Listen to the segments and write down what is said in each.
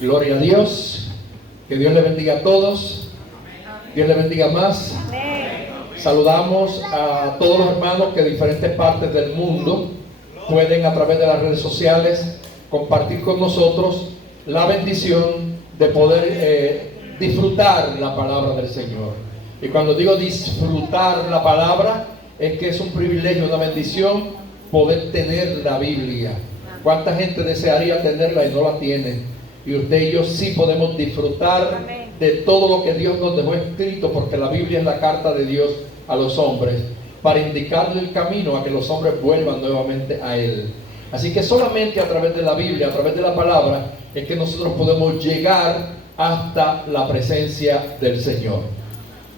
Gloria a Dios. Que Dios le bendiga a todos. Dios le bendiga más. Saludamos a todos los hermanos que de diferentes partes del mundo pueden a través de las redes sociales compartir con nosotros la bendición de poder disfrutar la palabra del Señor. Y cuando digo disfrutar la palabra, es que es un privilegio, una bendición poder tener la Biblia. ¿Cuánta gente desearía tenerla y no la tiene? Y usted y yo sí podemos disfrutar de todo lo que Dios nos dejó escrito, porque la Biblia es la carta de Dios a los hombres, para indicarle el camino a que los hombres vuelvan nuevamente a Él. Así que solamente a través de la Biblia, a través de la palabra, es que nosotros podemos llegar hasta la presencia del Señor.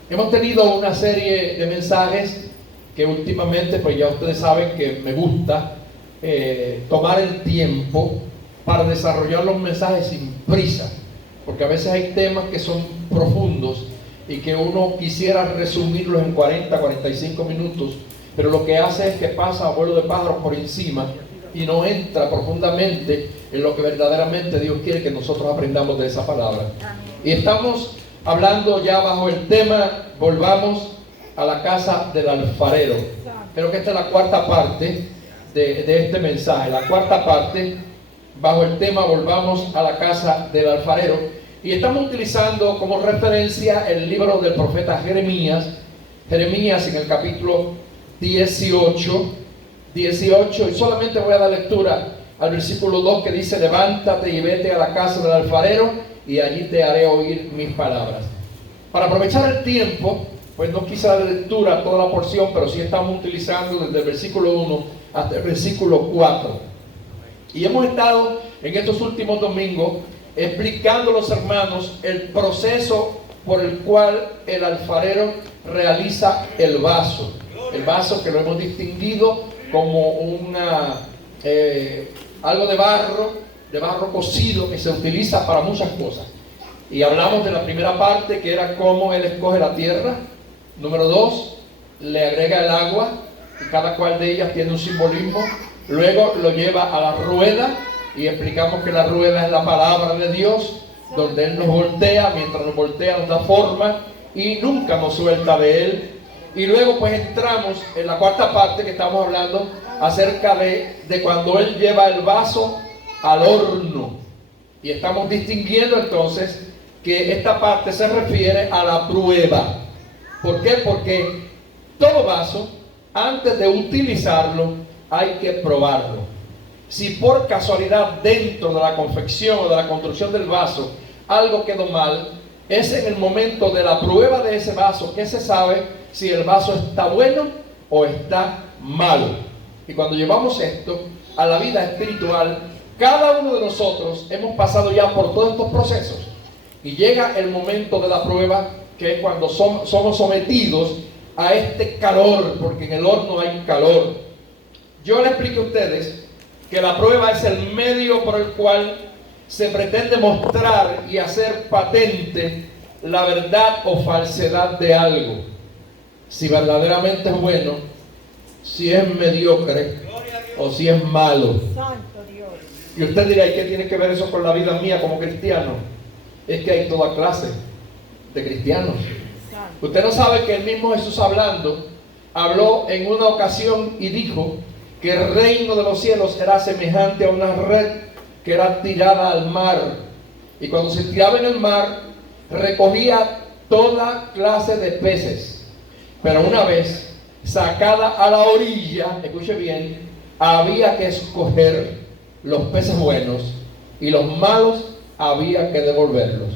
Hemos tenido una serie de mensajes que últimamente, pues ya ustedes saben que me gusta tomar el tiempo para desarrollar los mensajes sin prisa, porque a veces hay temas que son profundos y que uno quisiera resumirlos en 45 minutos, pero lo que hace es que pasa a vuelo de pájaros por encima y no entra profundamente en lo que verdaderamente Dios quiere que nosotros aprendamos de esa palabra. Y estamos hablando ya bajo el tema volvamos a la casa del alfarero. Creo que esta es la cuarta parte de este mensaje, la cuarta parte bajo el tema volvamos a la casa del alfarero. Y estamos utilizando como referencia el libro del profeta Jeremías en el capítulo 18, y solamente voy a dar lectura al versículo 2 que dice: levántate y vete a la casa del alfarero y allí te haré oír mis palabras. Para aprovechar el tiempo, pues no quise dar lectura a toda la porción, pero sí estamos utilizando desde el versículo 1 hasta el versículo 4. Y hemos estado en estos últimos domingos explicando a los hermanos el proceso por el cual el alfarero realiza el vaso que lo hemos distinguido como algo de barro cocido que se utiliza para muchas cosas. Y hablamos de la primera parte, que era cómo él escoge la tierra. Número 2, le agrega el agua, y cada cual de ellas tiene un simbolismo. Luego lo lleva a la rueda, y explicamos que la rueda es la palabra de Dios, donde Él nos voltea, mientras nos voltea nos da forma y nunca nos suelta de Él. Y luego pues entramos en la cuarta parte, que estamos hablando acerca de cuando Él lleva el vaso al horno. Y estamos distinguiendo entonces que esta parte se refiere a la prueba. ¿Por qué? Porque todo vaso, antes de utilizarlo, hay que probarlo. Si por casualidad dentro de la confección o de la construcción del vaso algo quedó mal, es en el momento de la prueba de ese vaso que se sabe si el vaso está bueno o está malo. Y cuando llevamos esto a la vida espiritual, cada uno de nosotros hemos pasado ya por todos estos procesos y llega el momento de la prueba, que es cuando somos sometidos a este calor, porque en el horno hay calor. Yo les expliqué a ustedes que la prueba es el medio por el cual se pretende mostrar y hacer patente la verdad o falsedad de algo. Si verdaderamente es bueno, si es mediocre o si es malo. Y usted dirá: ¿y qué tiene que ver eso con la vida mía como cristiano? Es que hay toda clase de cristianos. Usted no sabe que el mismo Jesús habló en una ocasión y dijo que el reino de los cielos era semejante a una red que era tirada al mar, y cuando se tiraba en el mar recogía toda clase de peces, pero una vez sacada a la orilla, escuche bien, había que escoger los peces buenos y los malos había que devolverlos,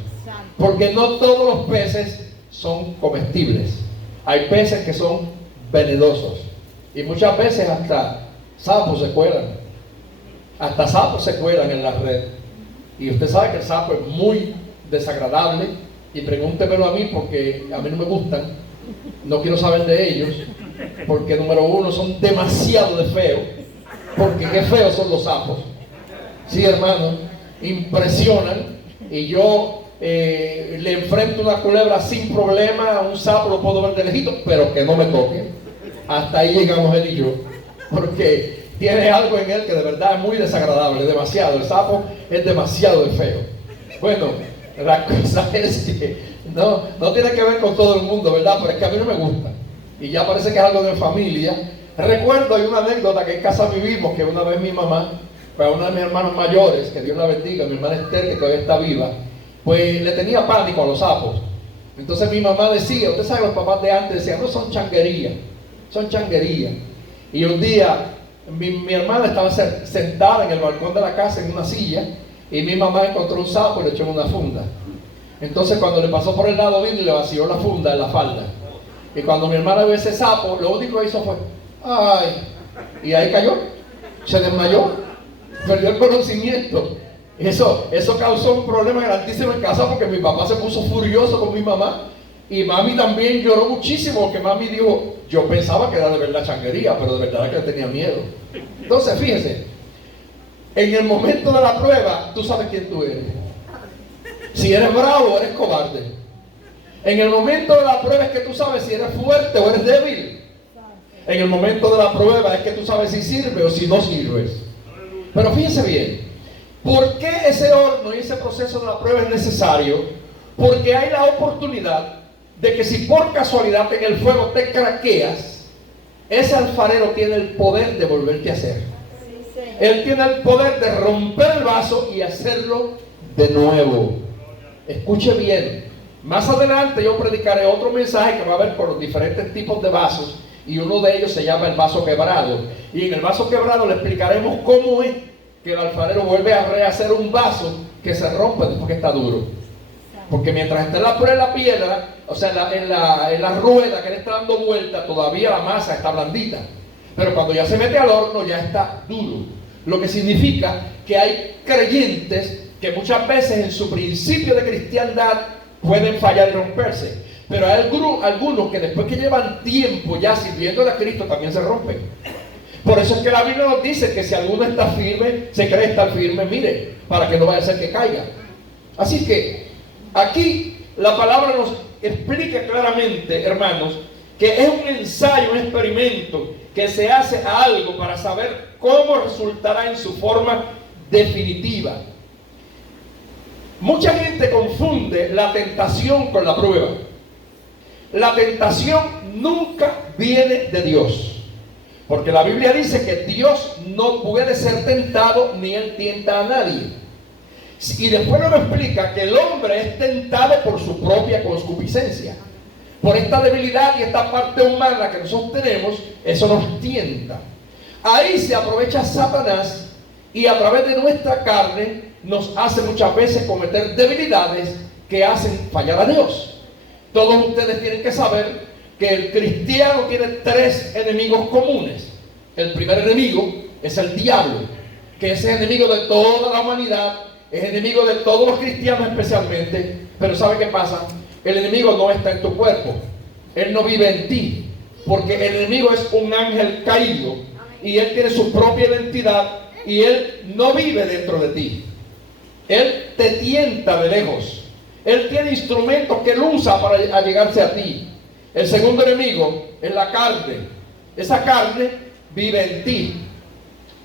porque no todos los peces son comestibles. Hay peces que son venenosos y muchas veces hasta sapos se cuelan. Hasta sapos se cuelan en la red. Y usted sabe que el sapo es muy desagradable. Y pregúntemelo a mí, porque a mí no me gustan. No quiero saber de ellos, porque número uno, son demasiado de feos. Porque qué feos son los sapos. Sí, hermano, impresionan. Y yo le enfrento una culebra sin problema. A un sapo lo puedo ver de lejito, pero que no me toque. Hasta ahí llegamos él y yo, porque tiene algo en él que de verdad es muy desagradable, demasiado. El sapo es demasiado feo. Bueno, la cosa es que no tiene que ver con todo el mundo, ¿verdad? Pero es que a mí no me gusta. Y ya parece que es algo de familia. Recuerdo, hay una anécdota que en casa vivimos, que una vez mi mamá, pues a uno de mis hermanos mayores, que Dios la bendiga, mi hermana Esther, que todavía está viva, pues le tenía pánico a los sapos. Entonces mi mamá decía, usted sabe, los papás de antes decían, no, son changuerías, son changuerías. Y un día mi hermana estaba sentada en el balcón de la casa en una silla, y mi mamá encontró un sapo y le echó en una funda. Entonces cuando le pasó por el lado vino y le vació la funda en la falda. Y cuando mi hermana vio ese sapo, lo único que hizo fue, ¡ay! Y ahí cayó, se desmayó, perdió el conocimiento. Eso causó un problema grandísimo en casa porque mi papá se puso furioso con mi mamá y mami también lloró muchísimo porque mami dijo, yo pensaba que era de verdad changuería, pero de verdad que le tenía miedo. Entonces fíjese, en el momento de la prueba, tú sabes quién tú eres. Si eres bravo o eres cobarde. En el momento de la prueba es que tú sabes si eres fuerte o eres débil. En el momento de la prueba es que tú sabes si sirve o si no sirves. Pero fíjense bien, ¿por qué ese horno y ese proceso de la prueba es necesario? Porque hay la oportunidad de que si por casualidad en el fuego te craqueas, ese alfarero tiene el poder de volverte a hacer. Él tiene el poder de romper el vaso y hacerlo de nuevo. Escuche bien, más adelante yo predicaré otro mensaje que va a ver por los diferentes tipos de vasos y uno de ellos se llama el vaso quebrado. Y en el vaso quebrado le explicaremos cómo es que el alfarero vuelve a rehacer un vaso que se rompe después que está duro. Porque mientras está en la prueba de la piedra, o sea, en la rueda que le está dando vuelta, todavía la masa está blandita. Pero cuando ya se mete al horno, ya está duro. Lo que significa que hay creyentes que muchas veces en su principio de cristiandad pueden fallar y romperse. Pero hay algunos que después que llevan tiempo ya sirviendo a Cristo también se rompen. Por eso es que la Biblia nos dice que si alguno está firme, se cree estar firme, mire, para que no vaya a ser que caiga. Así que aquí la palabra nos explica claramente, hermanos, que es un ensayo, un experimento que se hace a algo para saber cómo resultará en su forma definitiva. Mucha gente confunde la tentación con la prueba. La tentación nunca viene de Dios. Porque la Biblia dice que Dios no puede ser tentado ni Él tienta a nadie. Y después nos explica que el hombre es tentado por su propia concupiscencia. Por esta debilidad y esta parte humana que nosotros tenemos, eso nos tienta. Ahí se aprovecha Satanás y a través de nuestra carne nos hace muchas veces cometer debilidades que hacen fallar a Dios. Todos ustedes tienen que saber que el cristiano tiene tres enemigos comunes. El primer enemigo es el diablo, que es enemigo de toda la humanidad, es enemigo de todos los cristianos especialmente. Pero ¿sabe qué pasa? El enemigo no está en tu cuerpo, él no vive en ti, porque el enemigo es un ángel caído y él tiene su propia identidad y él no vive dentro de ti. Él te tienta de lejos, él tiene instrumentos que él usa para llegarse a ti. El segundo enemigo es la carne. Esa carne vive en ti,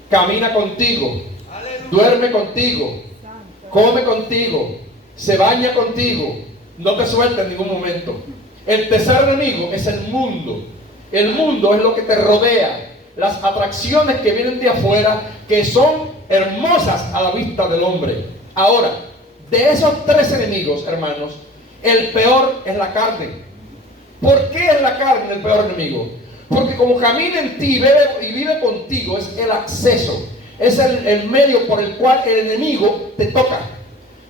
camina contigo, duerme contigo, come contigo, se baña contigo, no te suelta en ningún momento. El tercer enemigo es el mundo. El mundo es lo que te rodea, las atracciones que vienen de afuera, que son hermosas a la vista del hombre. Ahora, de esos tres enemigos, hermanos, el peor es la carne. ¿Por qué es la carne el peor enemigo? Porque como camina en ti y vive contigo, es el acceso, es el medio por el cual el enemigo te toca,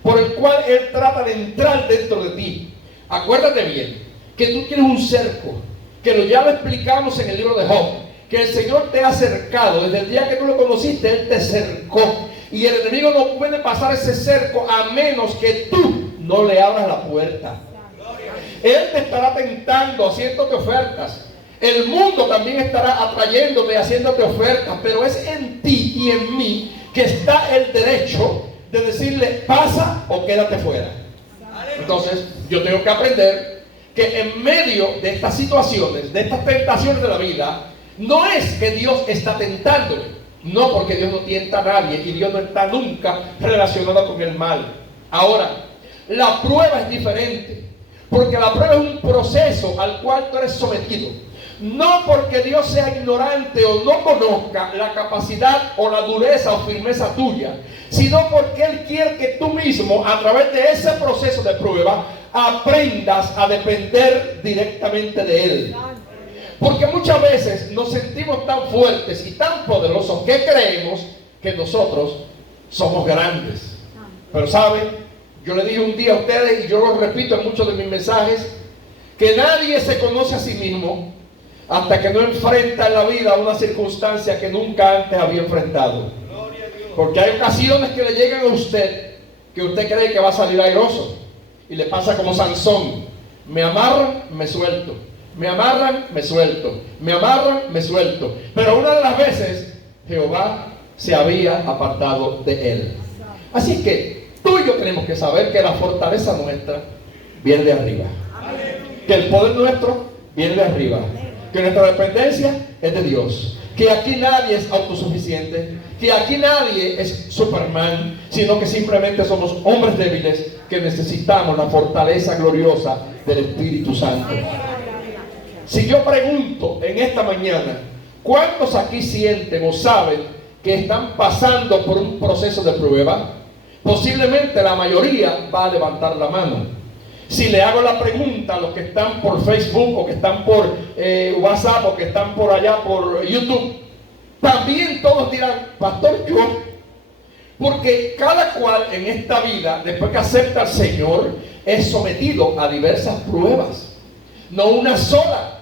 por el cual él trata de entrar dentro de ti. Acuérdate bien que tú tienes un cerco, que ya lo explicamos en el libro de Job, que el Señor te ha cercado. Desde el día que tú lo conociste, Él te cercó, y el enemigo no puede pasar ese cerco a menos que tú no le abras la puerta. Él te estará tentando, haciéndote ofertas. El mundo también estará atrayéndote, haciéndote ofertas. Pero es en ti y en mí que está el derecho de decirle, pasa o quédate fuera. Entonces, yo tengo que aprender que en medio de estas situaciones, de estas tentaciones de la vida, no es que Dios está tentándome. No, porque Dios no tienta a nadie y Dios no está nunca relacionado con el mal. Ahora, la prueba es diferente, porque la prueba es un proceso al cual tú eres sometido. No porque Dios sea ignorante o no conozca la capacidad o la dureza o firmeza tuya, sino porque Él quiere que tú mismo, a través de ese proceso de prueba, aprendas a depender directamente de Él. Porque muchas veces nos sentimos tan fuertes y tan poderosos que creemos que nosotros somos grandes. Pero ¿saben? Yo le dije un día a ustedes, y yo lo repito en muchos de mis mensajes, que nadie se conoce a sí mismo hasta que no enfrenta en la vida una circunstancia que nunca antes había enfrentado. Porque hay ocasiones que le llegan a usted que usted cree que va a salir airoso, y le pasa como Sansón: me amarran, me suelto, me amarran, me suelto, me amarran, me suelto. Pero una de las veces Jehová se había apartado de él. Así que tú y yo tenemos que saber que la fortaleza nuestra viene de arriba, que el poder nuestro viene de arriba, que nuestra dependencia es de Dios, que aquí nadie es autosuficiente, que aquí nadie es Superman, sino que simplemente somos hombres débiles que necesitamos la fortaleza gloriosa del Espíritu Santo. Si yo pregunto en esta mañana, ¿cuántos aquí sienten o saben que están pasando por un proceso de prueba? Posiblemente la mayoría va a levantar la mano. Si le hago la pregunta a los que están por Facebook, o que están por WhatsApp, o que están por allá por YouTube, también todos dirán: pastor, yo. Porque cada cual en esta vida, después que acepta al Señor, es sometido a diversas pruebas, no una sola.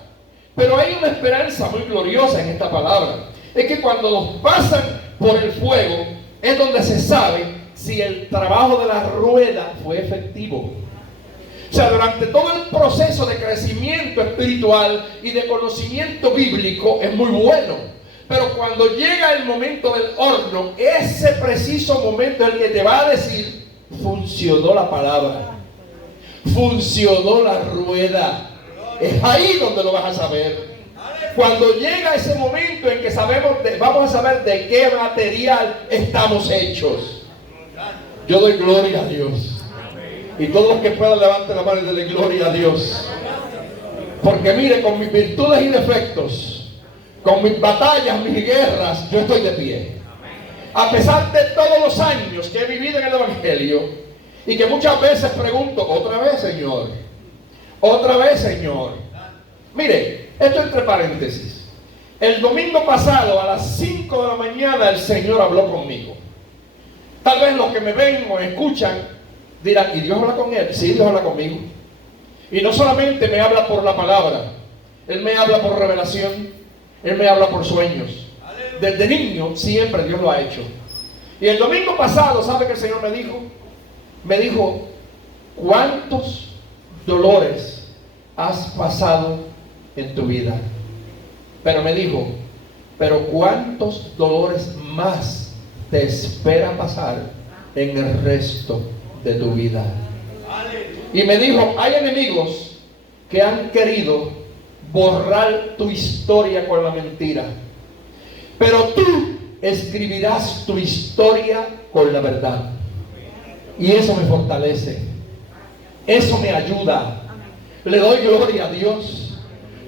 Pero hay una esperanza muy gloriosa en esta palabra. Es que cuando nos pasan por el fuego, es donde se sabe si el trabajo de la rueda fue efectivo. O sea, durante todo el proceso de crecimiento espiritual y de conocimiento bíblico es muy bueno. Pero cuando llega el momento del horno, ese preciso momento es el que te va a decir: funcionó la palabra, funcionó la rueda. Es ahí donde lo vas a saber. Cuando llega ese momento en que vamos a saber de qué material estamos hechos. Yo doy gloria a Dios. Y todos los que puedan levanten la mano y denle gloria a Dios. Porque mire, con mis virtudes y defectos, con mis batallas, mis guerras, yo estoy de pie. A pesar de todos los años que he vivido en el Evangelio, y que muchas veces pregunto: otra vez, Señor, otra vez, Señor. Mire, esto entre paréntesis. El domingo pasado a las 5 de la mañana el Señor habló conmigo. Tal vez los que me ven o escuchan dirán: ¿y Dios habla con él? Sí, Dios habla conmigo. Y no solamente me habla por la palabra, Él me habla por revelación, Él me habla por sueños. Desde niño siempre Dios lo ha hecho. Y el domingo pasado, ¿sabe qué el Señor me dijo? Me dijo: ¿cuántos dolores has pasado en tu vida? Pero me dijo: pero ¿cuántos dolores más te espera pasar en el resto de tu vida? Y me dijo: hay enemigos que han querido borrar tu historia con la mentira, pero tú escribirás tu historia con la verdad. Y eso me fortalece, eso me ayuda. Le doy gloria a Dios.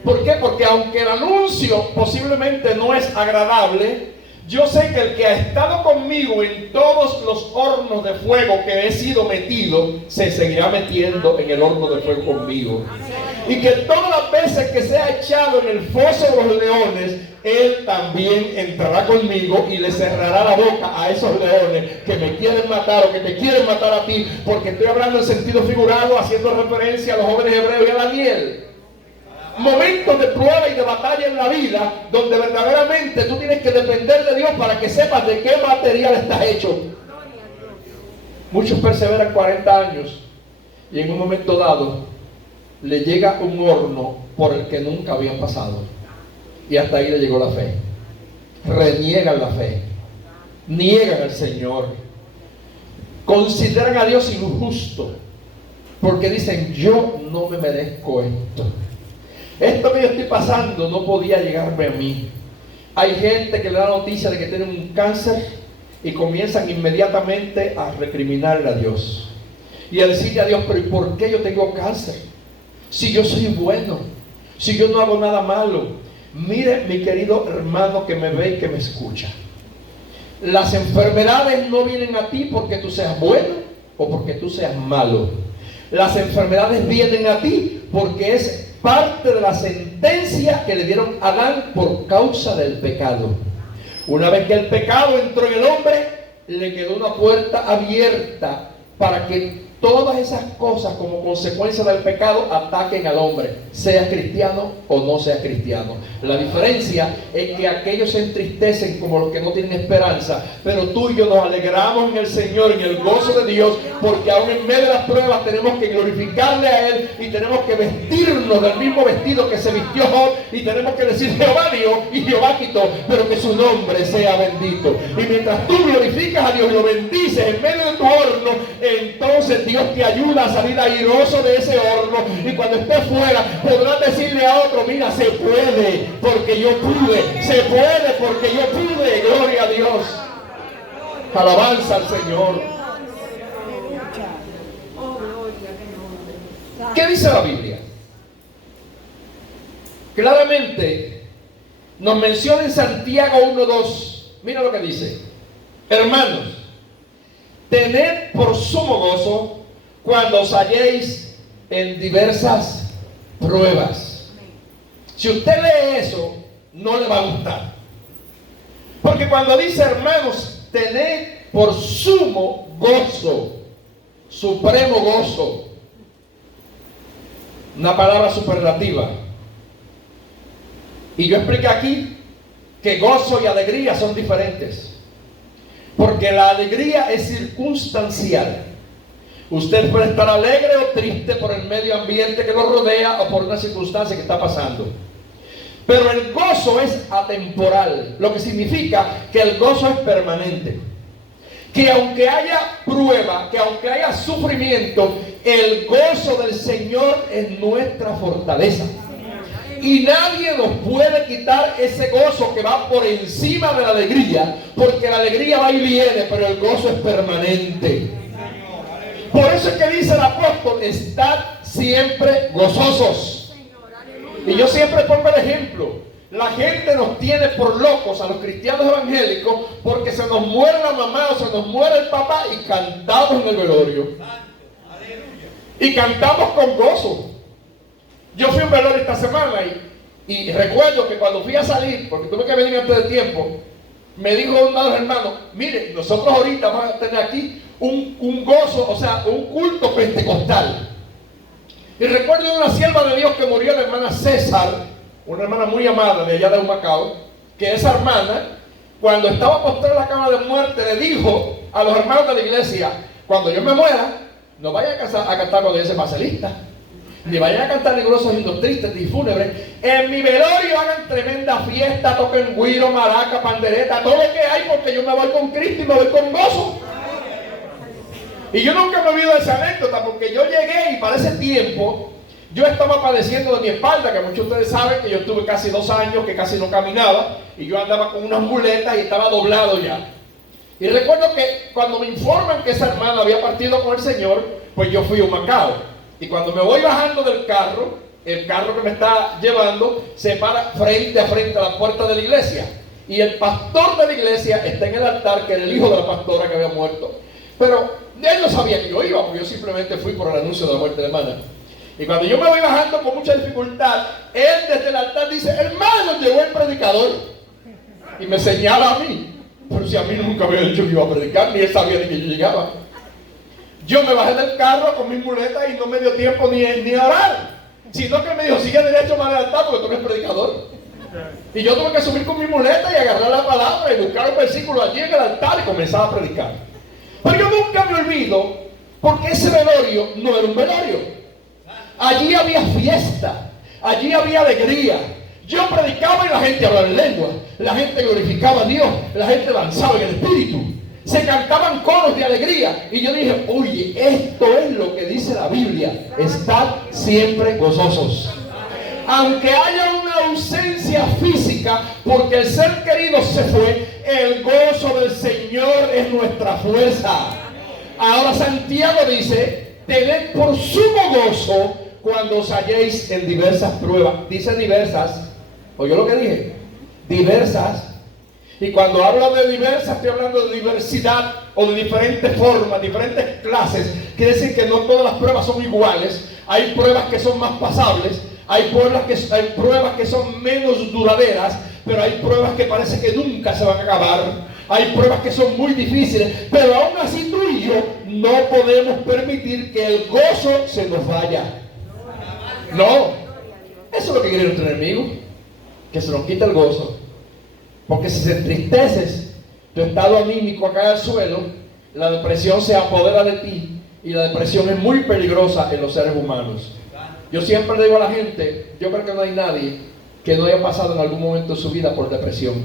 ¿Por qué? Porque aunque el anuncio posiblemente no es agradable, yo sé que el que ha estado conmigo en todos los hornos de fuego que he sido metido, se seguirá metiendo en el horno de fuego conmigo. Y que todas las veces que sea echado en el foso de los leones, Él también entrará conmigo y le cerrará la boca a esos leones que me quieren matar o que te quieren matar a ti. Porque estoy hablando en sentido figurado, haciendo referencia a los jóvenes hebreos y a Daniel. Momentos de prueba y de batalla en la vida, donde verdaderamente tú tienes que depender de Dios para que sepas de qué material estás hecho. Muchos perseveran 40 años y en un momento dado le llega un horno por el que nunca habían pasado, y hasta ahí le llegó la fe. Reniegan la fe, niegan al Señor, consideran a Dios injusto, porque dicen: yo no me merezco esto. Esto que yo estoy pasando no podía llegarme a mí. Hay gente que le da noticia de que tienen un cáncer y comienzan inmediatamente a recriminarle a Dios. y a decirle a Dios, pero ¿y por qué yo tengo cáncer? Si yo soy bueno, si yo no hago nada malo. Mire, mi querido hermano que me ve y que me escucha, las enfermedades no vienen a ti porque tú seas bueno o porque tú seas malo. Las enfermedades vienen a ti porque es parte de la sentencia que le dieron a Adán por causa del pecado. Una vez que el pecado entró en el hombre, le quedó una puerta abierta para que todas esas cosas, como consecuencia del pecado, ataquen al hombre, sea cristiano o no sea cristiano. La diferencia es que aquellos se entristecen como los que no tienen esperanza, pero tú y yo nos alegramos en el Señor, en el gozo de Dios, porque aún en medio de las pruebas tenemos que glorificarle a Él y tenemos que vestirnos del mismo vestido que se vistió Job, y tenemos que decir: Jehová dio y Jehová quitó, pero que su nombre sea bendito. Y mientras tú glorificas a Dios y lo bendices en medio de tu horno, entonces Dios te ayuda a salir airoso de ese horno, y cuando estés fuera podrás decirle a otro: mira, se puede porque yo pude, se puede porque yo pude. Gloria a Dios, alabanza al Señor. ¿Qué dice la Biblia? Claramente nos menciona en Santiago 1:2. Mira lo que dice: hermanos, tened por sumo gozo cuando os halléis en diversas pruebas. Si usted lee eso, no le va a gustar. Porque cuando dice, hermanos, tened por sumo gozo, supremo gozo, una palabra superlativa. Y yo expliqué aquí que gozo y alegría son diferentes, porque la alegría es circunstancial. Usted puede estar alegre o triste por el medio ambiente que lo rodea o por una circunstancia que está pasando. Pero el gozo es atemporal, lo que significa que el gozo es permanente. Que aunque haya prueba, que aunque haya sufrimiento, el gozo del Señor es nuestra fortaleza. Y nadie nos puede quitar ese gozo que va por encima de la alegría, porque la alegría va y viene, pero el gozo es permanente. Por eso es que dice el apóstol: estad siempre gozosos. Y yo siempre pongo el ejemplo: la gente nos tiene por locos a los cristianos evangélicos porque se nos muere la mamá o se nos muere el papá y cantamos en el velorio. Y cantamos con gozo. Yo fui a un velorio esta semana y recuerdo que cuando fui a salir, porque tuve que venir antes de tiempo, me dijo uno de los hermanos: mire, nosotros ahorita vamos a tener aquí un gozo, o sea, un culto pentecostal. Y recuerdo una sierva de Dios que murió, la hermana César, una hermana muy amada de allá de Humacao, que esa hermana, cuando estaba postrada en la cama de muerte, le dijo a los hermanos de la iglesia: cuando yo me muera, no vayan a cantar con ese evangelista, ni vayan a cantar rigurosos himnos tristes ni fúnebres. En mi velorio hagan tremenda fiesta, toquen güiro, maraca, pandereta, todo lo que hay, porque yo me voy con Cristo y me voy con gozo. Y yo nunca me olvido de esa anécdota, porque yo llegué y para ese tiempo yo estaba padeciendo de mi espalda, que muchos de ustedes saben que yo tuve casi 2 años que casi no caminaba, y yo andaba con unas muletas y estaba doblado ya. Y recuerdo que cuando me informan que esa hermana había partido con el Señor, pues yo fui a Humacao. Y cuando me voy bajando del carro, el carro que me está llevando se para frente a la puerta de la iglesia. Y el pastor de la iglesia está en el altar, que era el hijo de la pastora que había muerto. Pero él no sabía que yo iba, porque yo simplemente fui por el anuncio de la muerte de la hermana. Y cuando yo me voy bajando con mucha dificultad, él desde el altar dice: hermano, llegó el predicador. Y me señala a mí. Pero si a mí nunca me había dicho que iba a predicar, ni él sabía ni que yo llegaba. Yo me bajé del carro con mis muletas y no me dio tiempo ni a orar, sino que me dijo: sigue derecho más al altar porque tú eres predicador. Y yo tuve que subir con mi muleta y agarrar la palabra y buscar un versículo allí en el altar y comenzar a predicar. Pero yo nunca me olvido, porque ese velorio no era un velorio. Allí había fiesta, allí había alegría. Yo predicaba y la gente hablaba en lengua, la gente glorificaba a Dios, la gente danzaba en el espíritu, se cantaban coros de alegría. Y yo dije: oye, esto es lo que dice la Biblia: estad siempre gozosos. Aunque haya una ausencia física, porque el ser querido se fue, el gozo del Señor es nuestra fuerza. Ahora Santiago dice: tened por sumo gozo cuando os halléis en diversas pruebas. Dice diversas. ¿Oyó lo que dije? Diversas. Y cuando hablo de diversas, estoy hablando de diversidad o de diferentes formas, diferentes clases. Quiere decir que no todas las pruebas son iguales. Hay pruebas que son más pasables, hay pruebas que son menos duraderas, pero hay pruebas que parece que nunca se van a acabar. Hay pruebas que son muy difíciles, pero aún así tú y yo no podemos permitir que el gozo se nos vaya. No, eso es lo que quiere nuestro enemigo, que se nos quite el gozo. Porque si se entristeces, tu estado anímico cae al suelo, la depresión se apodera de ti, y la depresión es muy peligrosa en los seres humanos. Yo siempre le digo a la gente, yo creo que no hay nadie que no haya pasado en algún momento de su vida por depresión.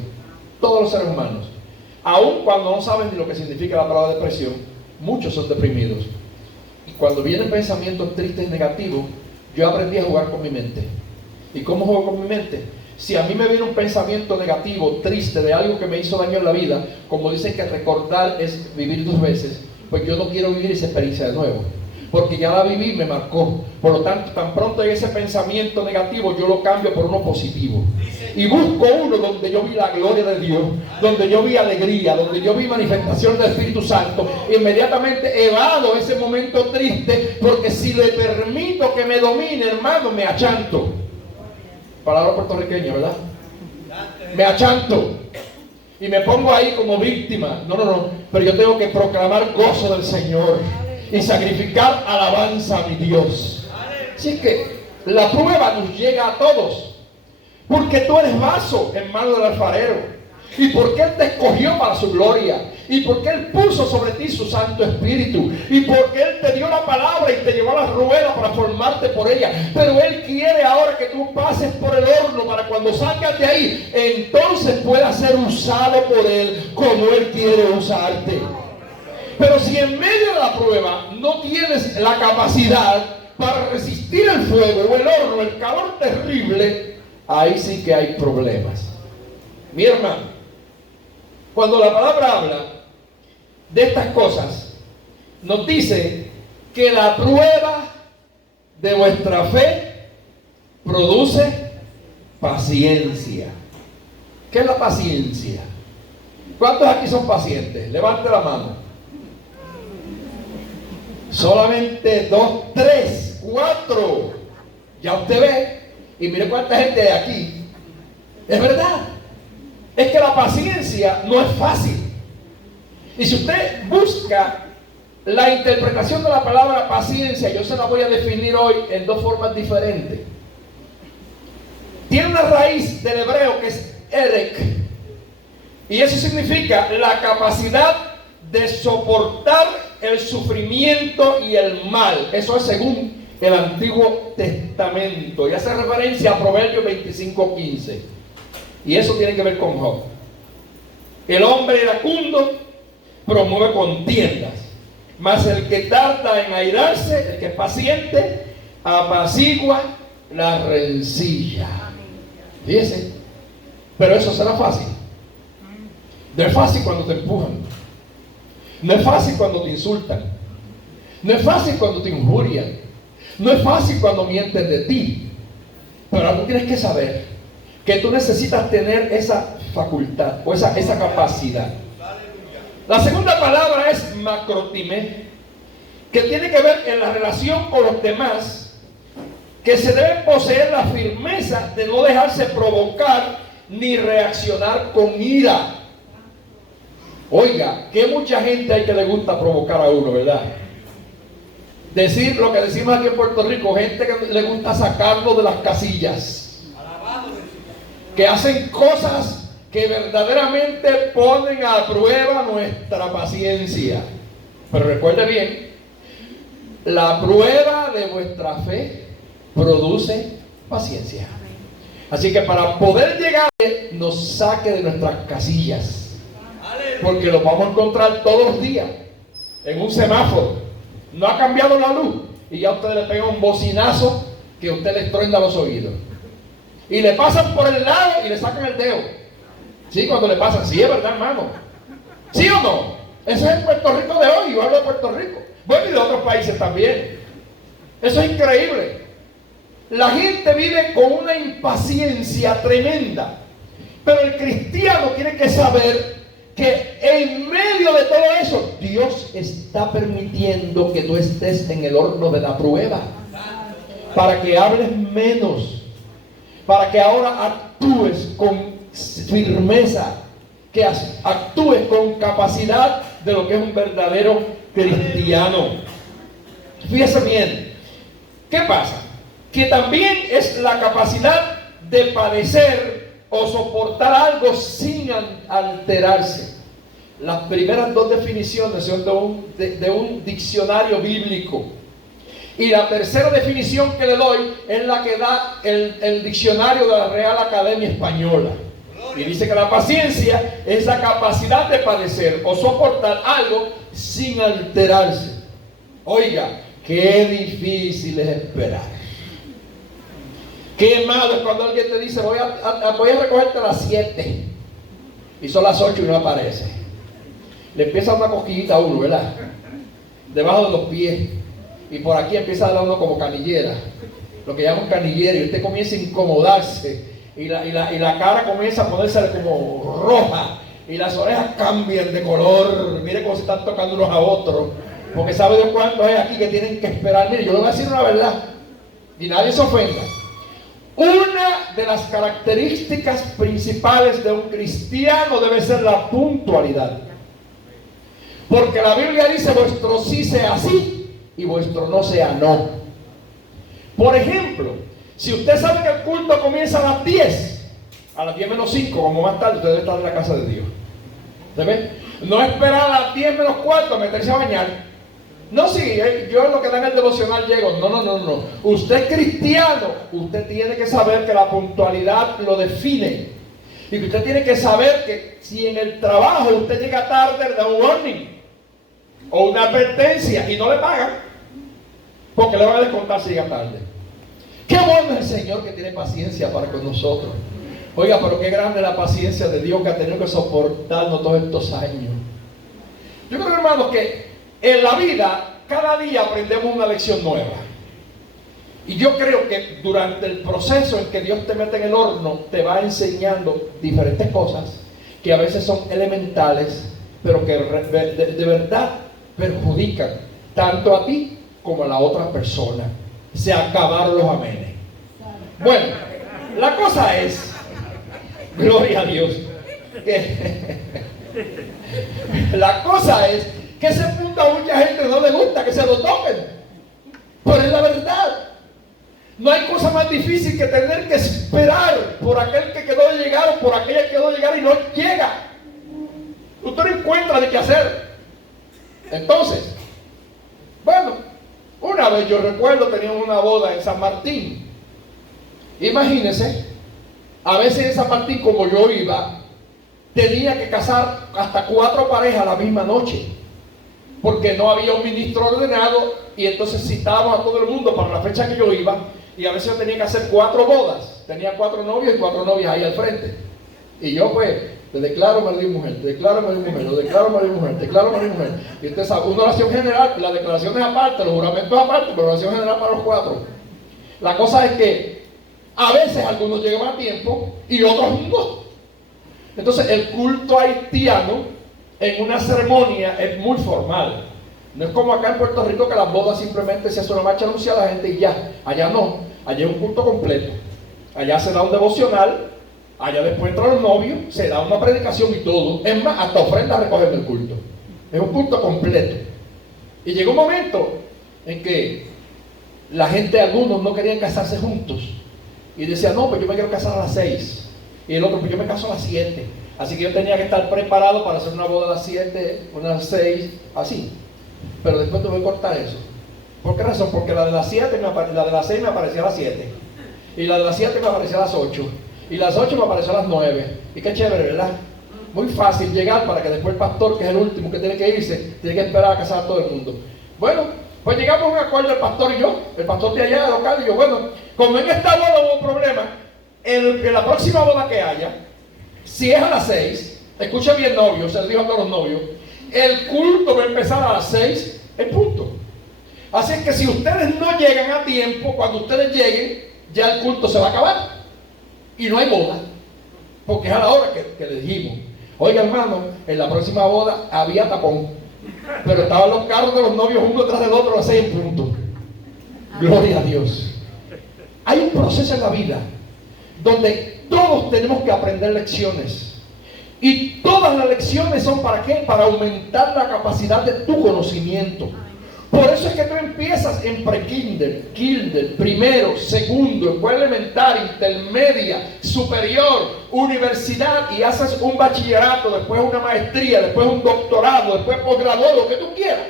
Todos los seres humanos, aun cuando no saben ni lo que significa la palabra depresión, muchos son deprimidos. Y cuando vienen pensamientos tristes y negativos, yo aprendí a jugar con mi mente. ¿Y cómo juego con mi mente? Si a mí me viene un pensamiento negativo, triste, de algo que me hizo daño en la vida, como dicen que recordar es vivir 2 veces, pues yo no quiero vivir esa experiencia de nuevo, porque ya la viví y me marcó. Por lo tanto, tan pronto hay ese pensamiento negativo, yo lo cambio por uno positivo. Y busco uno donde yo vi la gloria de Dios, donde yo vi alegría, donde yo vi manifestación del Espíritu Santo. Inmediatamente evado ese momento triste, porque si le permito que me domine, hermano, me achanto. Palabra puertorriqueña, ¿verdad? Me achanto y me pongo ahí como víctima. No, pero yo tengo que proclamar gozo del Señor y sacrificar alabanza a mi Dios. Así que la prueba nos llega a todos, porque tú eres vaso en manos del alfarero, y porque Él te escogió para su gloria, y porque Él puso sobre ti su Santo Espíritu, y porque Él te dio la palabra y te llevó a la rueda para formarte por ella. Pero Él quiere ahora que tú pases por el horno, para cuando salgas de ahí, entonces puedas ser usado por Él como Él quiere usarte. Pero si en medio de la prueba no tienes la capacidad para resistir el fuego o el horno, el calor terrible, ahí sí que hay problemas. Mi hermano, cuando la palabra habla de estas cosas, nos dice que la prueba de vuestra fe produce paciencia. ¿Qué es la paciencia? ¿Cuántos aquí son pacientes? Levante la mano. Solamente 2, 3, 4. Ya usted ve. Y mire cuánta gente hay aquí. Es verdad. Es que la paciencia no es fácil. Y si usted busca la interpretación de la palabra paciencia, yo se la voy a definir hoy en 2 formas diferentes. Tiene una raíz del hebreo que es erek, y eso significa la capacidad de soportar el sufrimiento y el mal. Eso es según el Antiguo Testamento, y hace referencia a Proverbios 25:15. Y eso tiene que ver con Job. El hombre iracundo promueve contiendas, mas el que tarda en airarse, el que es paciente, apacigua la rencilla. Fíjese, pero eso será fácil. No es fácil cuando te empujan, no es fácil cuando te insultan, no es fácil cuando te injurian, no es fácil cuando mienten de ti. Pero algo tienes que saber, que tú necesitas tener esa facultad o esa capacidad. La segunda palabra es macrotimé, que tiene que ver en la relación con los demás, que se debe poseer la firmeza de no dejarse provocar ni reaccionar con ira. Oiga, que mucha gente hay que le gusta provocar a uno, ¿verdad? Decir lo que decimos aquí en Puerto Rico, gente que le gusta sacarlo de las casillas, que hacen cosas que verdaderamente ponen a prueba nuestra paciencia. Pero recuerde bien, la prueba de vuestra fe produce paciencia. Así que para poder llegar, nos saque de nuestras casillas, porque lo vamos a encontrar todos los días en un semáforo. No ha cambiado la luz y ya usted le pega un bocinazo que usted le estruenda los oídos, y le pasan por el lado y le sacan el dedo. Sí, cuando le pasan. Sí, es verdad, hermano. ¿Sí o no? Ese es el Puerto Rico de hoy. Yo hablo de Puerto Rico. Bueno, y de otros países también. Eso es increíble. La gente vive con una impaciencia tremenda. Pero el cristiano tiene que saber que en medio de todo eso, Dios está permitiendo que tú estés en el horno de la prueba. Para que hables menos. Para que ahora actúes con firmeza. Que actúes con capacidad de lo que es un verdadero cristiano. Fíjese bien. ¿Qué pasa? Que también es la capacidad de padecer o soportar algo sin alterarse. Las primeras dos definiciones son de un diccionario bíblico. Y la tercera definición que le doy es la que da el diccionario de la Real Academia Española. Y dice que la paciencia es la capacidad de padecer o soportar algo sin alterarse. Oiga, qué difícil es esperar. Qué malo es cuando alguien te dice voy a recogerte a las 7 y son las 8 y no aparece. Le empieza una cosquillita a uno, ¿verdad? Debajo de los pies. Y por aquí empieza a dar uno como canillera. Lo que llaman canillera. Y usted comienza a incomodarse. Y la cara comienza a ponerse como roja. Y las orejas cambian de color. Mire cómo se están tocando unos a otros. Porque sabe de cuántos hay aquí que tienen que esperar. Mire, yo le voy a decir una verdad. Y nadie se ofenda. Una de las características principales de un cristiano debe ser la puntualidad. Porque la Biblia dice vuestro sí sea sí y vuestro no sea no. Por ejemplo, si usted sabe que el culto comienza a las 10 menos 5, como más tarde, usted debe estar en la casa de Dios. ¿Se ve? No esperar a las 10 menos cuarto a meterse a bañar. No, sí, yo en lo que da en el devocional llego. No. Usted es cristiano. Usted tiene que saber que la puntualidad lo define. Y que usted tiene que saber que si en el trabajo usted llega tarde, le da un warning o una advertencia y no le pagan, porque le van a descontar si llega tarde. Qué bueno es el Señor que tiene paciencia para con nosotros. Oiga, pero qué grande la paciencia de Dios que ha tenido que soportarnos todos estos años. Yo creo, hermanos, que en la vida cada día aprendemos una lección nueva. Y yo creo que durante el proceso en que Dios te mete en el horno, te va enseñando diferentes cosas que a veces son elementales, pero que de verdad perjudican tanto a ti como a la otra persona. Se acabaron los amenes. Bueno, la cosa es, gloria a Dios, la cosa es que ese punto a mucha gente no le gusta que se lo toquen, pero es la verdad. No hay cosa más difícil que tener que esperar por aquel que quedó de llegar o por aquella que quedó de llegar y no llega. Usted no encuentra de qué hacer. Entonces, bueno, una vez yo recuerdo teníamos una boda en San Martín. Imagínense, a veces en San Martín, como yo iba, tenía que casar hasta 4 parejas la misma noche, porque no había un ministro ordenado, y entonces citábamos a todo el mundo para la fecha que yo iba, y a veces yo tenía que hacer 4 bodas. Tenía 4 novios y 4 novias ahí al frente. Y yo pues, te declaro marido y mujer, te declaro marido y mujer, lo declaro marido y mujer, te declaro marido y mujer. Y usted sabe, una oración general, la declaración es aparte, los juramentos aparte, pero la oración general para los 4. La cosa es que a veces algunos llegan a tiempo y otros no. Entonces el culto haitiano en una ceremonia es muy formal. No es como acá en Puerto Rico que las bodas simplemente se hace una marcha anunciada a la gente y ya. Allá no, allá es un culto completo. Allá se da un devocional, allá después entran los novios, se da una predicación y todo. Es más, hasta ofrendas recogen el culto. Es un culto completo. Y llegó un momento en que la gente, algunos no querían casarse juntos. Y decían, no, pues yo me quiero casar a las 6. Y el otro, pues yo me caso a las 7. Así que yo tenía que estar preparado para hacer una boda a las 7, una a las 6, así. Pero después tuve que cortar eso. ¿Por qué razón? Porque la de las 7, la de las 6 me aparecía a las 7. Y la de las 7 me aparecía a las 8. Y las 8 me apareció a las 9. Y qué chévere, ¿verdad? Muy fácil llegar para que después el pastor, que es el último que tiene que irse, tiene que esperar a casar a todo el mundo. Bueno, pues llegamos a un acuerdo el pastor y yo. El pastor de allá, local, y yo, bueno, como en esta boda hubo un problema, en la próxima boda que haya, si es a las 6, escuchen bien, novios, se lo dijo a todos los novios, el culto va a empezar a las 6, el punto. Así es que si ustedes no llegan a tiempo, cuando ustedes lleguen, ya el culto se va a acabar. Y no hay boda. Porque es a la hora que le dijimos. Oiga, hermano, en la próxima boda había tapón. Pero estaban los carros de los novios uno detrás del otro a las 6 en punto. Gloria a Dios. Hay un proceso en la vida donde todos tenemos que aprender lecciones. Y todas las lecciones son ¿para qué? Para aumentar la capacidad de tu conocimiento. Por eso es que tú empiezas en pre-kinder, kinder, primero, segundo, escuela elemental, intermedia, superior, universidad, y haces un bachillerato, después una maestría, después un doctorado, después posgrado, lo que tú quieras.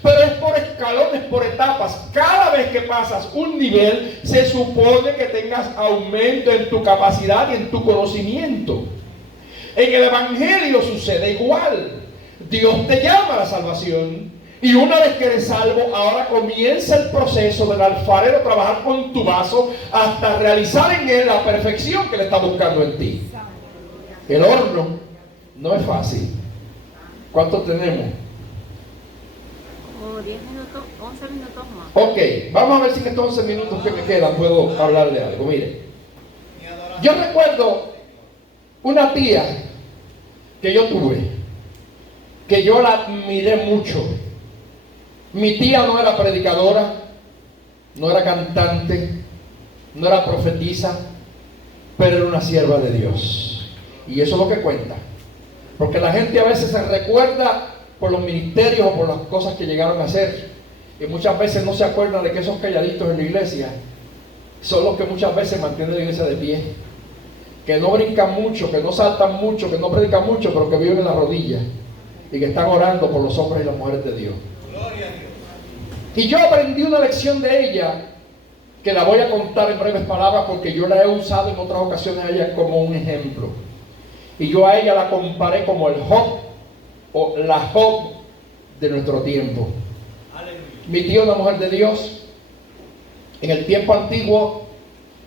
Pero es por escalones, por etapas. Cada vez que pasas un nivel, se supone que tengas aumento en tu capacidad y en tu conocimiento. En el Evangelio sucede igual. Dios te llama a la salvación. Y una vez que eres salvo, ahora comienza el proceso del alfarero trabajar con tu vaso hasta realizar en él la perfección que le está buscando en ti. El horno no es fácil. ¿Cuánto tenemos? 10 minutos, 11 minutos más. Ok, vamos a ver si en estos 11 minutos que me quedan puedo hablarle algo. Mire, yo recuerdo una tía que yo tuve, que yo la admiré mucho. Mi tía no era predicadora, no era cantante, no era profetisa, pero era una sierva de Dios. Y eso es lo que cuenta. Porque la gente a veces se recuerda por los ministerios o por las cosas que llegaron a hacer. Y muchas veces no se acuerdan de que esos calladitos en la iglesia son los que muchas veces mantienen la iglesia de pie. Que no brincan mucho, que no saltan mucho, que no predican mucho, pero que viven en la rodilla. Y que están orando por los hombres y las mujeres de Dios. Gloria a Dios. Y yo aprendí una lección de ella, que la voy a contar en breves palabras, porque yo la he usado en otras ocasiones a ella como un ejemplo. Y yo a ella la comparé como el Job, o la Job de nuestro tiempo. Aleluya. Mi tía, una mujer de Dios, en el tiempo antiguo,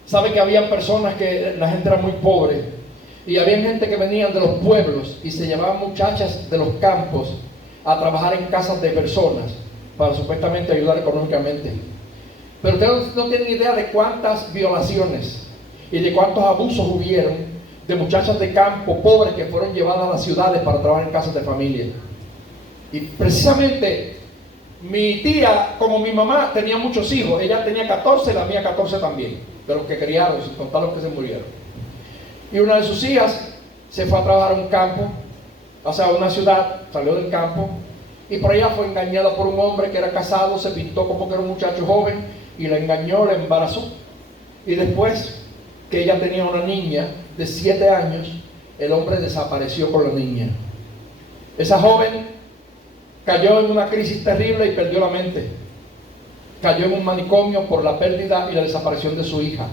sabe que había personas que la gente era muy pobre, y había gente que venían de los pueblos y se llevaban muchachas de los campos a trabajar en casas de personas para supuestamente ayudar económicamente. Pero ustedes no tienen idea de cuántas violaciones y de cuántos abusos hubieron de muchachas de campo pobres que fueron llevadas a las ciudades para trabajar en casas de familia. Y precisamente mi tía, como mi mamá, tenía muchos hijos. Ella tenía 14, la mía 14 también, de los que criaron, sin contar los que se murieron. Y una de sus hijas se fue a trabajar a un campo, o sea, a una ciudad, salió del campo, y por allá fue engañada por un hombre que era casado, se pintó como que era un muchacho joven, y la engañó, la embarazó. Y después que ella tenía una niña de 7 años, el hombre desapareció con la niña. Esa joven cayó en una crisis terrible y perdió la mente. Cayó en un manicomio por la pérdida y la desaparición de su hija.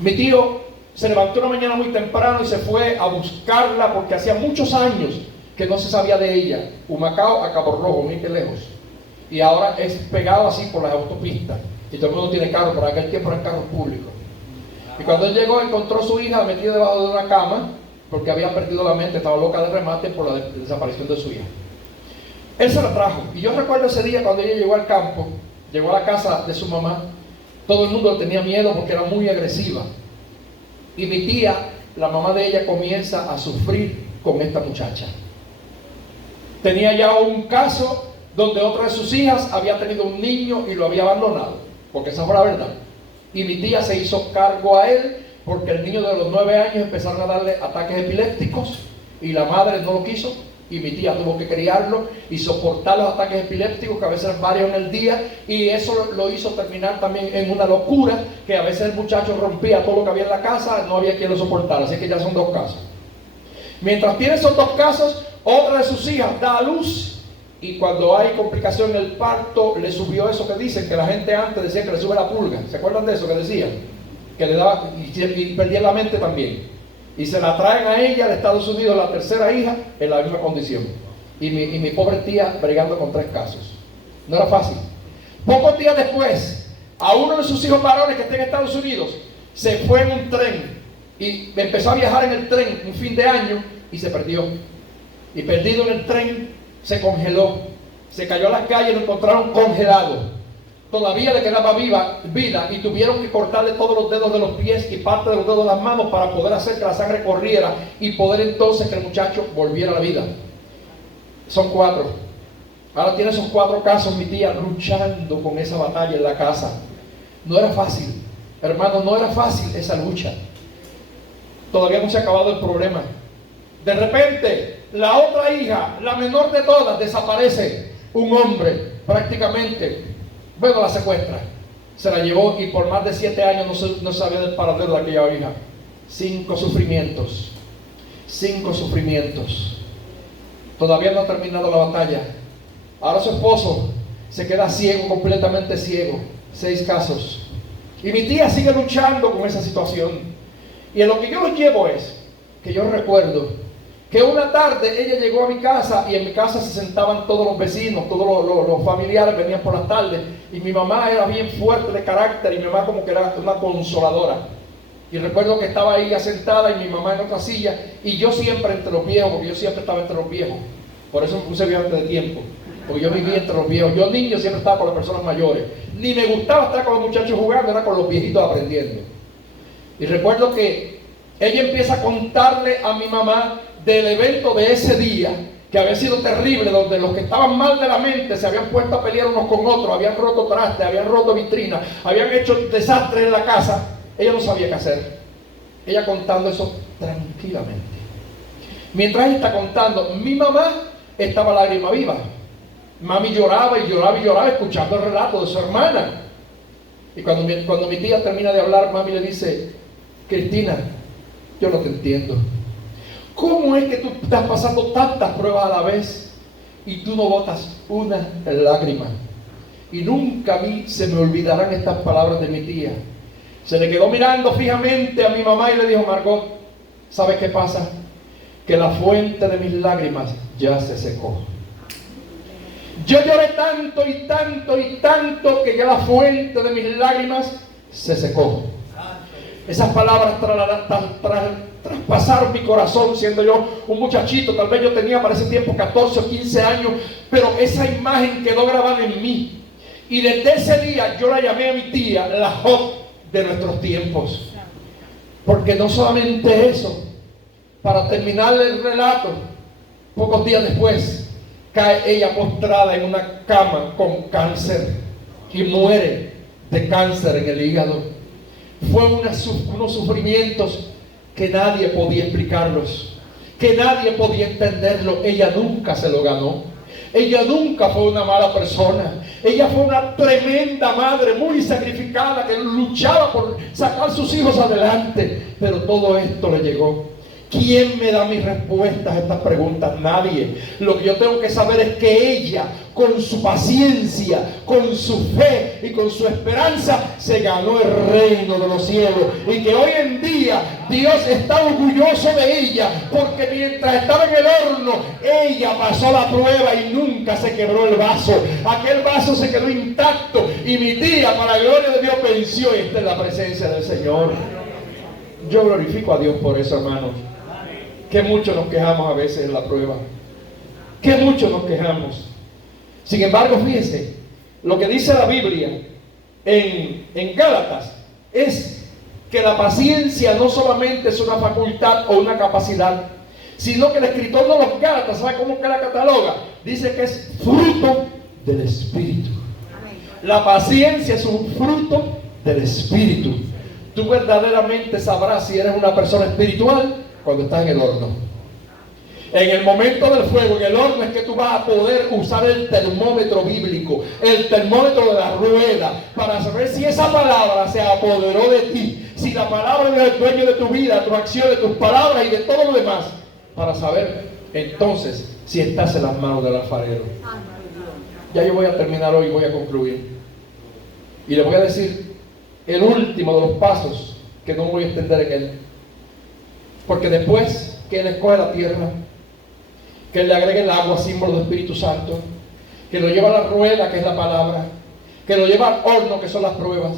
Mi tío se levantó una mañana muy temprano y se fue a buscarla porque hacía muchos años que no se sabía de ella. Humacao a Cabo Rojo, muy lejos. Y ahora es pegado así por las autopistas. Y todo el mundo tiene carro, por aquel tiempo eran carros públicos. Y cuando él llegó, encontró a su hija metida debajo de una cama, porque había perdido la mente, estaba loca de remate por la desaparición de su hija. Él se la trajo. Y yo recuerdo ese día cuando ella llegó al campo, llegó a la casa de su mamá, todo el mundo le tenía miedo porque era muy agresiva. Y mi tía, la mamá de ella, comienza a sufrir con esta muchacha. Tenía ya un caso donde otra de sus hijas había tenido un niño y lo había abandonado, porque esa fue la verdad. Y mi tía se hizo cargo a él porque el niño de los 9 años empezaron a darle ataques epilépticos y la madre no lo quiso y mi tía tuvo que criarlo y soportar los ataques epilépticos, que a veces eran varios en el día, y eso lo hizo terminar también en una locura, que a veces el muchacho rompía todo lo que había en la casa, no había quien lo soportara. Así que ya son 2 casos. Mientras tiene esos 2 casos, otra de sus hijas da a luz. Y cuando hay complicación en el parto, le subió eso que dicen, que la gente antes decía que le sube la pulga. ¿Se acuerdan de eso que decían? Que le daba, y perdía la mente también. Y se la traen a ella de Estados Unidos, la tercera hija, en la misma condición. Y mi pobre tía bregando con 3 casos. No era fácil. Pocos días después, a uno de sus hijos varones que está en Estados Unidos, se fue en un tren. Y empezó a viajar en el tren un fin de año y se perdió. Y perdido en el tren, se congeló Se cayó a las calles y lo encontraron congelado. Todavía le quedaba vida y tuvieron que cortarle todos los dedos de los pies y parte de los dedos de las manos para poder hacer que la sangre corriera y poder entonces que el muchacho volviera a la vida. Son 4. Ahora tiene esos 4 casos mi tía luchando con esa batalla en la casa. No era fácil, hermano, no era fácil esa lucha. Todavía no se ha acabado el problema. De repente, la otra hija, la menor de todas, desaparece. Un hombre, prácticamente, bueno, la secuestra. Se la llevó y por más de 7 años no sabía del paradero de aquella hija. 5 sufrimientos. 5 sufrimientos. Todavía no ha terminado la batalla. Ahora su esposo se queda ciego, completamente ciego. 6 casos. Y mi tía sigue luchando con esa situación. Y en lo que yo los llevo es que yo recuerdo que una tarde ella llegó a mi casa y en mi casa se sentaban todos los vecinos, todos los familiares venían por las tardes y mi mamá era bien fuerte de carácter y mi mamá como que era una consoladora. Y recuerdo que estaba ahí sentada y mi mamá en otra silla y yo siempre entre los viejos, porque yo siempre estaba entre los viejos. Por eso me puse viejo antes de tiempo, porque yo vivía entre los viejos. Yo niño siempre estaba con las personas mayores. Ni me gustaba estar con los muchachos jugando, era con los viejitos aprendiendo. Y recuerdo que ella empieza a contarle a mi mamá del evento de ese día, que había sido terrible, donde los que estaban mal de la mente se habían puesto a pelear unos con otros, habían roto trastes, habían roto vitrinas, habían hecho desastres en la casa. Ella no sabía qué hacer. Ella contando eso tranquilamente. Mientras ella está contando, mi mamá estaba lágrima viva. Mami lloraba y lloraba y lloraba escuchando el relato de su hermana. Y cuando mi tía termina de hablar, mami le dice: Cristina, yo no te entiendo. ¿Cómo es que tú estás pasando tantas pruebas a la vez y tú no botas una lágrima? Y nunca a mí se me olvidarán estas palabras de mi tía. Se le quedó mirando fijamente a mi mamá y le dijo: Margot, ¿sabes qué pasa? Que la fuente de mis lágrimas ya se secó. Yo lloré tanto y tanto y tanto que ya la fuente de mis lágrimas se secó. Esas palabras traspasaron mi corazón, siendo yo un muchachito. Tal vez yo tenía para ese tiempo 14 o 15 años, pero esa imagen quedó grabada en mí. Y desde ese día yo la llamé a mi tía la Job de nuestros tiempos. Porque no solamente eso, para terminar el relato, pocos días después cae ella postrada en una cama con cáncer y muere de cáncer en el hígado. Fue unos sufrimientos que nadie podía explicarlos, que nadie podía entenderlo. Ella nunca se lo ganó. Ella nunca fue una mala persona. Ella fue una tremenda madre, muy sacrificada, que luchaba por sacar sus hijos adelante. Pero todo esto le llegó. ¿Quién me da mis respuestas a estas preguntas? Nadie. Lo que yo tengo que saber es que ella, con su paciencia, con su fe y con su esperanza, se ganó el reino de los cielos. Y que hoy en día Dios está orgulloso de ella, porque mientras estaba en el horno, ella pasó la prueba y nunca se quebró el vaso. Aquel vaso se quedó intacto y mi tía, para la gloria de Dios, venció y está en la presencia del Señor. Yo glorifico a Dios por eso, hermanos. Que mucho nos quejamos a veces en la prueba. Que mucho nos quejamos. Sin embargo, fíjense, lo que dice la Biblia en Gálatas es que la paciencia no solamente es una facultad o una capacidad, sino que el escritor de los Gálatas, ¿sabe cómo que la cataloga? Dice que es fruto del Espíritu. La paciencia es un fruto del Espíritu. Tú verdaderamente sabrás si eres una persona espiritual cuando estás en el horno. En el momento del fuego, en el horno, es que tú vas a poder usar el termómetro bíblico, el termómetro de la rueda, para saber si esa palabra se apoderó de ti, si la palabra es el dueño de tu vida, tus acciones, tus palabras y de todo lo demás, para saber entonces si estás en las manos del alfarero. Ya yo voy a terminar hoy, voy a concluir. Y le voy a decir el último de los pasos, que no voy a extender en él. Porque después que Él escoge la tierra, que Él le agregue el agua, símbolo del Espíritu Santo, que lo lleva a la rueda, que es la palabra, que lo lleva al horno, que son las pruebas,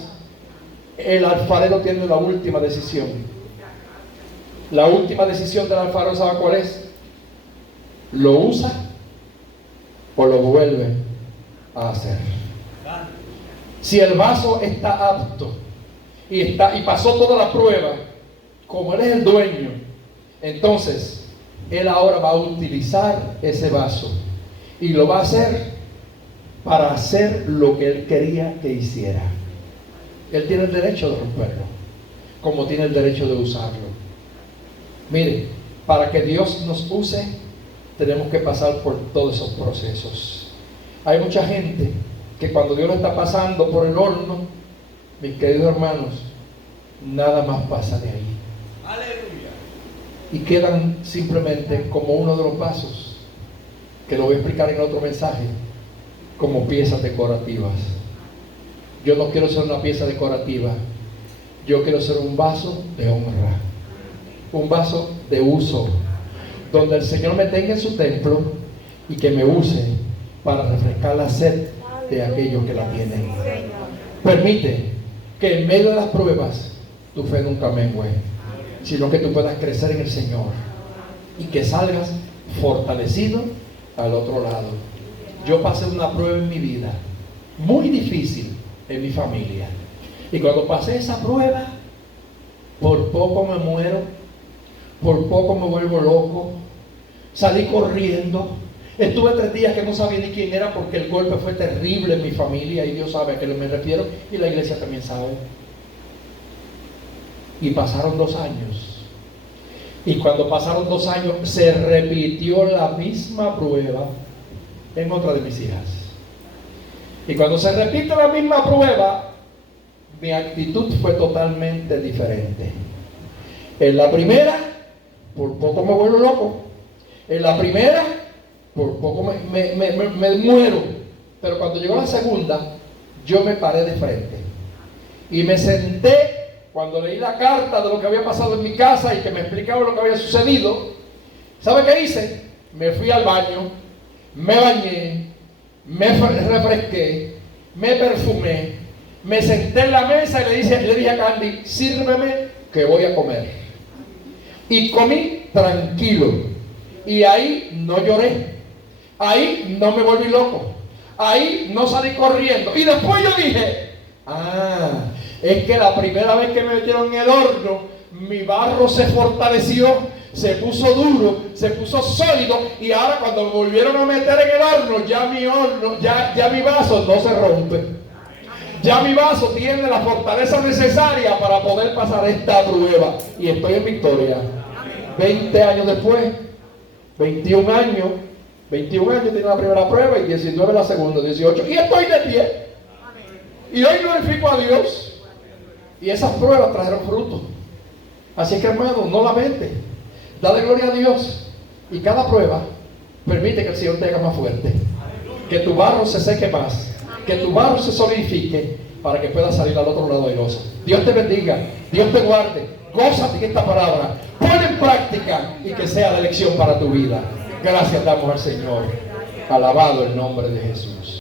el alfarero tiene la última decisión. La última decisión del alfarero, ¿sabe cuál es? ¿Lo usa o lo vuelve a hacer. Si el vaso está apto y pasó toda la prueba, como Él es el dueño, entonces Él ahora va a utilizar ese vaso y lo va a hacer para hacer lo que Él quería que hiciera. Él tiene el derecho de romperlo, como tiene el derecho de usarlo. Mire, para que Dios nos use, tenemos que pasar por todos esos procesos. Hay mucha gente que cuando Dios lo está pasando por el horno, mis queridos hermanos, nada más pasa de ahí. Aleluya. Y quedan simplemente como uno de los vasos, que lo voy a explicar en otro mensaje, como piezas decorativas. Yo no quiero ser una pieza decorativa, yo quiero ser un vaso de honra, un vaso de uso, donde el Señor me tenga en su templo y que me use para refrescar la sed de aquellos que la tienen. Permite que en medio de las pruebas tu fe nunca mengue, sino que tú puedas crecer en el Señor y que salgas fortalecido al otro lado. Yo pasé una prueba en mi vida muy difícil en mi familia, y cuando pasé esa prueba, por poco me muero, por poco me vuelvo loco, salí corriendo. Estuve 3 días que no sabía ni quién era, porque el golpe fue terrible en mi familia, y Dios sabe a qué me refiero, y la iglesia también sabe. Y pasaron 2 años, y cuando pasaron 2 años se repitió la misma prueba en otra de mis hijas. Y cuando se repite la misma prueba, mi actitud fue totalmente diferente. En la primera, por poco me vuelvo loco. En la primera, por poco me muero. Pero cuando llegó la segunda, yo me paré de frente y me senté. Cuando leí la carta de lo que había pasado en mi casa y que me explicaba lo que había sucedido, ¿sabe qué hice? Me fui al baño, me bañé, me refresqué, me perfumé, me senté en la mesa y le dije a Candy, sírveme que voy a comer. Y comí tranquilo. Y ahí no lloré, ahí no me volví loco, ahí no salí corriendo. Y después yo dije, es que la primera vez que me metieron en el horno, mi barro se fortaleció, se puso duro, se puso sólido, y ahora cuando me volvieron a meter en el horno, ya mi vaso no se rompe. Ya mi vaso tiene la fortaleza necesaria para poder pasar esta prueba. Y estoy en victoria. 20 años después, 21 años tiene la primera prueba y 19 la segunda, 18. Y estoy de pie. Y hoy glorifico a Dios. Y esas pruebas trajeron fruto. Así que, hermano, no lamentes. Dale gloria a Dios. Y cada prueba permite que el Señor te haga más fuerte. Que tu barro se seque más. Que tu barro se solidifique para que puedas salir al otro lado airoso. Dios te bendiga. Dios te guarde. Gózate en esta palabra. Pon en práctica y que sea de lección para tu vida. Gracias damos al Señor. Alabado el nombre de Jesús.